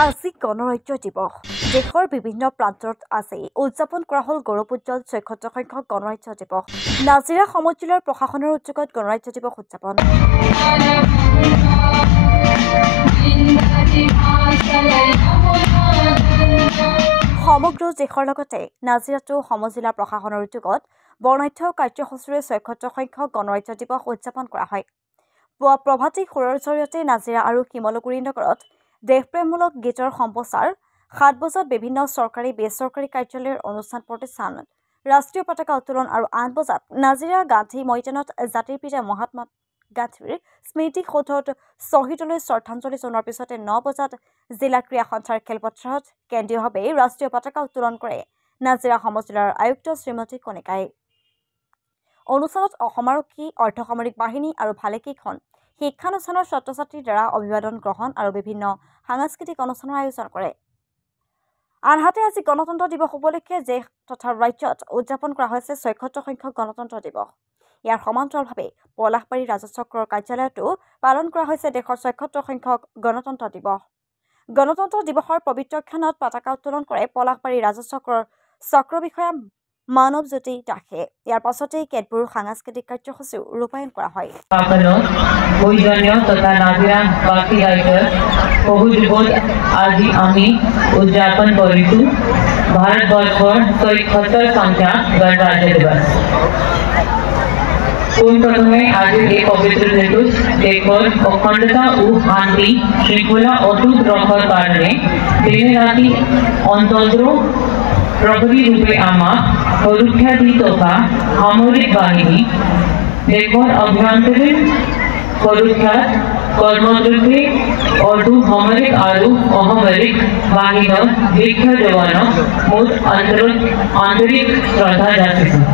আজি গণৰাজ্য দিৱস দেশৰ বিভিন্ন প্ৰান্তত আজি উদযাপন কৰা হ'ল গৌৰৱোজ্জ্বল ৭৬ সংখ্যক গণৰাজ্য দিৱস। নাজিৰা সমজিলাৰ প্ৰশাসনৰ উদ্যোগত গণৰাজ্য দিৱস উদযাপন। সমগ্ৰ দেশৰ লগতে নাজিৰাতো সমজিলা প্ৰশাসনৰ উদ্যোগত বৰ্ণাঢ্য কাৰ্যসূচীৰে ৭৬ সংখ্যক গণৰাজ্য দিৱস উদযাপন কৰা হয়। পুৱা প্ৰভাতী সুৰৰ জৰিয়তে নাজিৰা আৰু শিমলুগুৰি নগৰত দেশপ্ৰেমমূলক গীতৰ সম্প্ৰচাৰ, ৭ বজাত বিভিন্ন চৰকাৰী বেচৰকাৰী কাৰ্যালয়ৰ অনুষ্ঠান প্ৰতিষ্ঠান, ৰাষ্ট্ৰীয় পতাকা উত্তোলন আৰু ৮ বজাত নাজিৰা গান্ধী ময়দানত জাতিৰ পিতা মহাত্মা গান্ধীৰ স্মৃতি সৌধত শ্বহীদলৈ শ্ৰদ্ধাঞ্জলি জনোৱাৰ পিছতে ৯ বজাত জিলা ক্ৰীড়া সন্থাৰ খেলপথাৰত কেন্দ্ৰীয়ভাৱে ৰাষ্ট্ৰীয় পতাকা উত্তোলন কৰে নাজিৰা সমজিলাৰ আয়ুক্ত শ্ৰীমতী কণিকাই। অনুষ্ঠানত অসম আৰক্ষী, অৰ্ধসামৰিক বাহিনী আৰু ভালেকেইখন শিক্ষানুষ্ঠানৰ ছাত্ৰ-ছাত্ৰীৰ দ্বাৰা অভিবাদন গ্ৰহণ আৰু বিভিন্ন সাংস্কৃতিক অনুষ্ঠানৰ আয়োজন কৰে। আনহাতে আজি গণতন্ত্ৰ দিৱস উপলক্ষে দেশ তথা ৰাজ্যত উদযাপন কৰা হৈছে ৭৬ সংখ্যক গণতন্ত্ৰ দিৱস। ইয়াৰ সমান্তৰালভাৱে পলাশবাৰী ৰাজচক্ৰৰ কাৰ্যালয়তো পালন কৰা হৈছে দেশৰ ৭৬ সংখ্যক গণতন্ত্ৰ দিৱস। গণতন্ত্ৰ দিৱসৰ পবিত্ৰ ক্ষণত পতাকা উত্তোলন কৰে পলাশবাৰী ৰাজচক্ৰৰ চক্ৰ বিষয়া মানৱজ্যোতি দাসে। ইয়াৰ পাছতেই কেতবোৰ সাংস্কৃতিক কাৰ্যসূচীও ৰূপায়ণ কৰা হয়। আজি আমি উদযাপন কৰিছো ভাৰতবৰ্ষৰ ৭৬ সংখ্যক গণৰাজ্য দিৱস। পোনপ্ৰথমে আজিৰ এই পবিত্ৰ দিনটোত দেশৰ অখণ্ডতা ও শান্তি শৃংখলা অটুট ৰখাৰ কাৰণে দিনে ৰাতি অন্তত প্ৰহৰী ৰূপে আমাক সুৰক্ষা দি থকা সামৰিক বাহিনী দেশৰ আভ্যন্তৰীণ সুৰক্ষাত কৰ্মৰতে অৰ্ধ সামৰিক আৰু অসামৰিক বাহিনীৰ দীৰ্ঘ জৱানক মোৰ আন্তৰিক শ্ৰদ্ধা যাচিছোঁ।